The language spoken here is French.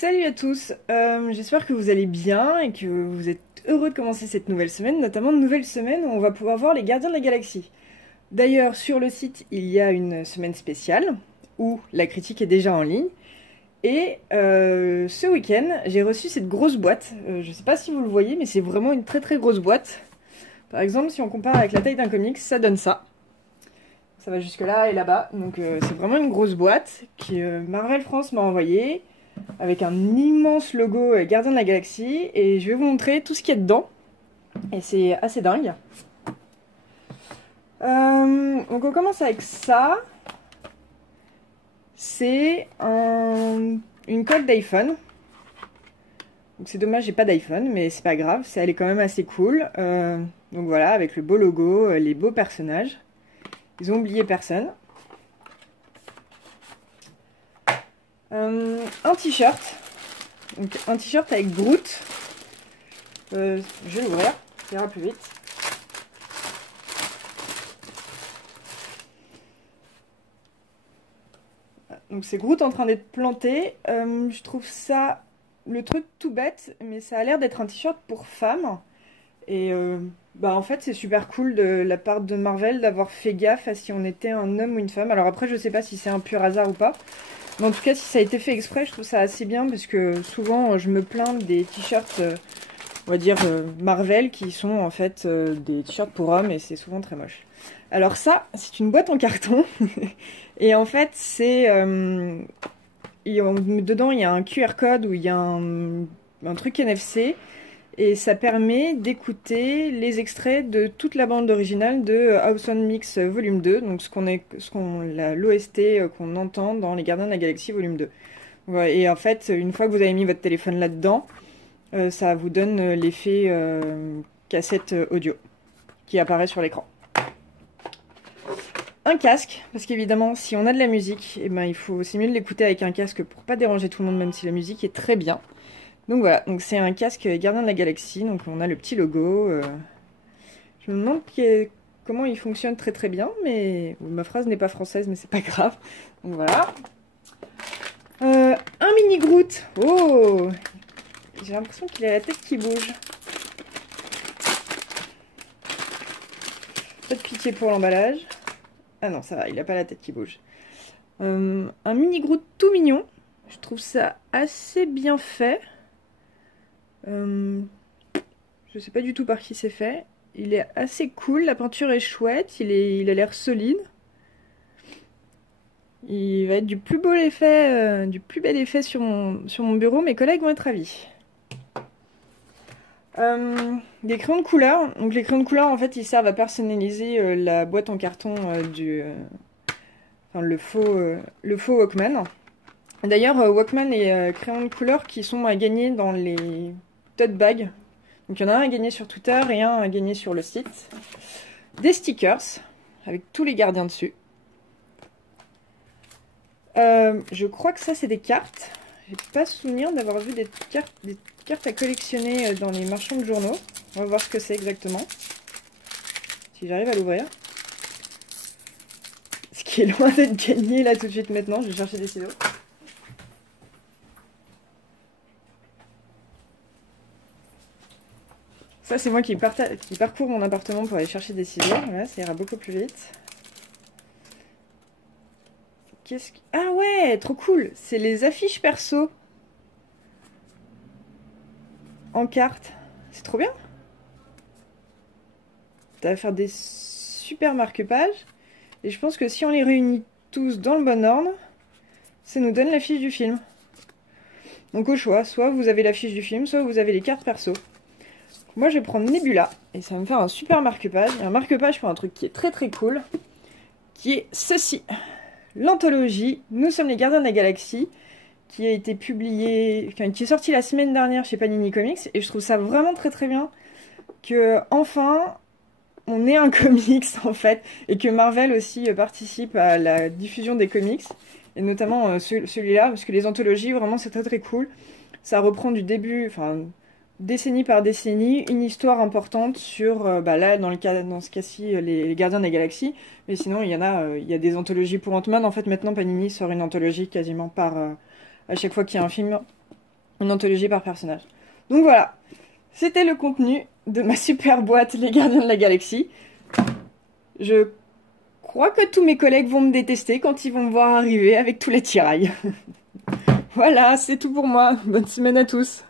Salut à tous, j'espère que vous allez bien et que vous êtes heureux de commencer cette nouvelle semaine, notamment une nouvelle semaine où on va pouvoir voir les Gardiens de la Galaxie. D'ailleurs, sur le site, il y a une semaine spéciale où la critique est déjà en ligne. Et ce week-end, j'ai reçu cette grosse boîte. Je ne sais pas si vous le voyez, mais c'est vraiment une très très grosse boîte. Par exemple, si on compare avec la taille d'un comics, ça donne ça. Ça va jusque là et là-bas. Donc c'est vraiment une grosse boîte que Marvel France m'a envoyée, avec un immense logo Gardien de la Galaxie, et je vais vous montrer tout ce qu'il y a dedans, et c'est assez dingue. Donc on commence avec ça, c'est une coque d'iPhone, donc c'est dommage j'ai pas d'iPhone, mais c'est pas grave, elle est quand même assez cool. Donc voilà, avec le beau logo, les beaux personnages, ils ont oublié personne. Un t-shirt. Donc un t-shirt avec Groot. Je vais l'ouvrir, ça ira plus vite. Donc c'est Groot en train d'être planté. Je trouve ça le truc tout bête, mais ça a l'air d'être un t-shirt pour femmes. Et en fait c'est super cool de la part de Marvel d'avoir fait gaffe à si on était un homme ou une femme. Alors après je sais pas si c'est un pur hasard ou pas. Mais en tout cas, si ça a été fait exprès, je trouve ça assez bien parce que souvent, je me plains des t-shirts, on va dire Marvel, qui sont en fait des t-shirts pour hommes et c'est souvent très moche. Alors ça, c'est une boîte en carton et en fait, c'est dedans, il y a un QR code où il y a un truc NFC et ça permet d'écouter les extraits de toute la bande originale de House on Mix volume 2, donc l'OST qu'on entend dans Les Gardiens de la Galaxie volume 2. Ouais, et en fait, une fois que vous avez mis votre téléphone là-dedans, ça vous donne l'effet cassette audio qui apparaît sur l'écran. Un casque, parce qu'évidemment, si on a de la musique, il faut aussi mieux l'écouter avec un casque pour pas déranger tout le monde, même si la musique est très bien. Donc voilà, donc c'est un casque Gardien de la Galaxie, donc on a le petit logo. Je me demande comment il fonctionne très très bien, mais ma phrase n'est pas française, mais c'est pas grave. Donc voilà. Un mini Groot. Oh, j'ai l'impression qu'il a la tête qui bouge. Pas de pitié pour l'emballage. Ah non, ça va, il a pas la tête qui bouge. Un mini Groot tout mignon. Je trouve ça assez bien fait. Je sais pas du tout par qui c'est fait. Il est assez cool, la peinture est chouette, il a l'air solide. Il va être du plus bel effet sur mon bureau, mes collègues vont être ravis. Des crayons de couleur. Donc les crayons de couleur en fait ils servent à personnaliser la boîte en carton le faux Walkman. D'ailleurs Walkman et crayons de couleur qui sont à gagner dans les tote bags. Donc il y en a un à gagner sur Twitter et un à gagner sur le site. Des stickers avec tous les gardiens dessus. Je crois que ça c'est des cartes. J'ai pas souvenir d'avoir vu des cartes à collectionner dans les marchands de journaux. On va voir ce que c'est exactement. Si j'arrive à l'ouvrir. Ce qui est loin d'être gagné là tout de suite maintenant. Je vais chercher des ciseaux. Ça, c'est moi qui parcours mon appartement pour aller chercher des ciseaux. Voilà, ça ira beaucoup plus vite. Ah ouais, trop cool. C'est les affiches perso. En carte. C'est trop bien. Ça va faire des super marque-pages. Et je pense que si on les réunit tous dans le bon ordre, ça nous donne l'affiche du film. Donc au choix, soit vous avez l'affiche du film, soit vous avez les cartes perso. Moi je vais prendre Nebula et ça va me faire un super marque-page. Un marque-page pour un truc qui est très très cool, qui est ceci. L'anthologie Nous sommes les Gardiens de la Galaxie, qui a été publiée, qui est sortie la semaine dernière chez Panini Comics, et je trouve ça vraiment très très bien que enfin on ait un comics en fait, et que Marvel aussi participe à la diffusion des comics, et notamment celui-là, parce que les anthologies vraiment c'est très très cool. Ça reprend du début, enfin décennie par décennie, une histoire importante sur, là dans ce cas-ci, les Gardiens de la Galaxie, mais sinon il y a des anthologies pour Ant-Man. En fait maintenant Panini sort une anthologie quasiment à chaque fois qu'il y a un film Une anthologie par personnage. Donc voilà, c'était le contenu de ma super boîte Les Gardiens de la Galaxie. Je crois que tous mes collègues vont me détester quand ils vont me voir arriver avec tous les tirailles. Voilà, c'est tout pour moi. Bonne semaine à tous.